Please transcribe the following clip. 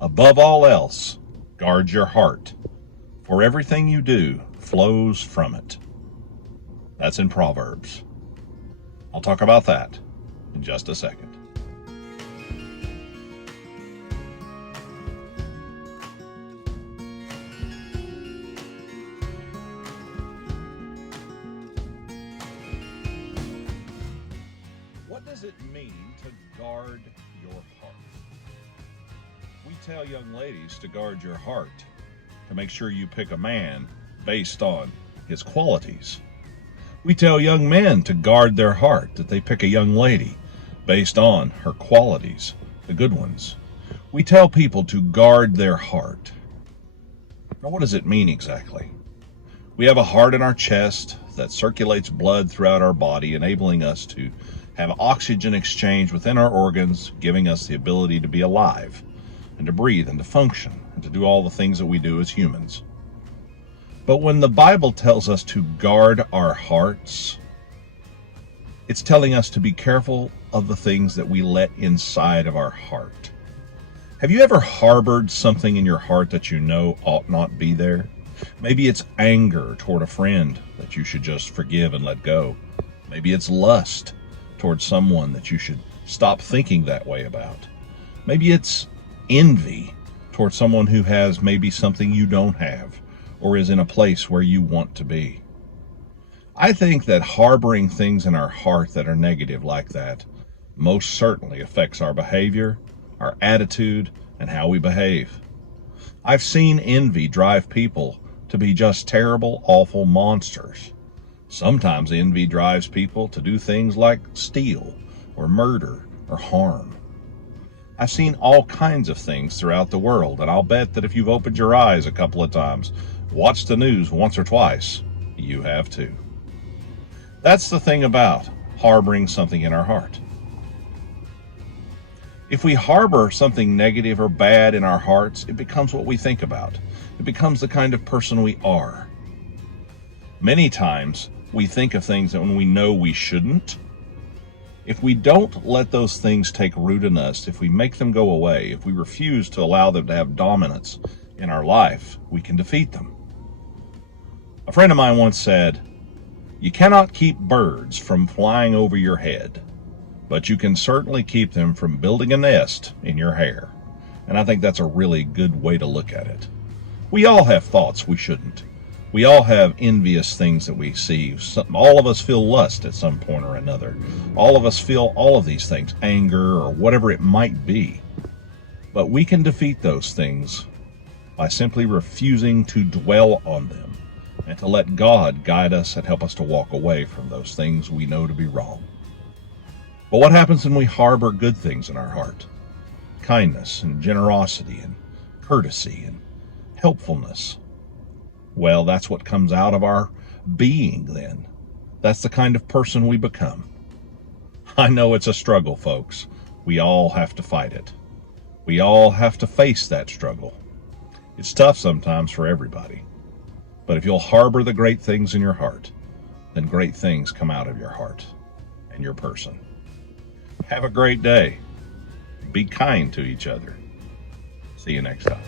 Above all else, guard your heart, for everything you do flows from it. That's in Proverbs. I'll talk about that in just a second. What does it mean to guard your heart? We tell young ladies to guard your heart, to make sure you pick a man based on his qualities. We tell young men to guard their heart, that they pick a young lady based on her qualities, the good ones. We tell people to guard their heart. Now, what does it mean exactly? We have a heart in our chest that circulates blood throughout our body, enabling us to have oxygen exchange within our organs, giving us the ability to be alive and to breathe and to function and to do all the things that we do as humans. But when the Bible tells us to guard our hearts, it's telling us to be careful of the things that we let inside of our heart. Have you ever harbored something in your heart that you know ought not be there? Maybe it's anger toward a friend that you should just forgive and let go. Maybe it's lust towards someone that you should stop thinking that way about. Maybe it's envy towards someone who has maybe something you don't have or is in a place where you want to be. I think that harboring things in our heart that are negative like that most certainly affects our behavior, our attitude, and how we behave. I've seen envy drive people to be just terrible, awful monsters. Sometimes envy drives people to do things like steal or murder or harm. I've seen all kinds of things throughout the world, and I'll bet that if you've opened your eyes a couple of times, watched the news once or twice, you have too. That's the thing about harboring something in our heart. If we harbor something negative or bad in our hearts, it becomes what we think about. It becomes the kind of person we are. Many times, we think of things that when we know we shouldn't. If we don't let those things take root in us, if we make them go away, if we refuse to allow them to have dominance in our life, we can defeat them. A friend of mine once said, "You cannot keep birds from flying over your head, but you can certainly keep them from building a nest in your hair." And I think that's a really good way to look at it. We all have thoughts we shouldn't. We all have envious things that we see. All of us feel lust at some point or another. All of us feel all of these things, anger or whatever it might be. But we can defeat those things by simply refusing to dwell on them and to let God guide us and help us to walk away from those things we know to be wrong. But what happens when we harbor good things in our heart? Kindness and generosity and courtesy and helpfulness. Well, that's what comes out of our being then. That's the kind of person we become. I know it's a struggle, folks. We all have to fight it. We all have to face that struggle. It's tough sometimes for everybody. But if you'll harbor the great things in your heart, then great things come out of your heart and your person. Have a great day. Be kind to each other. See you next time.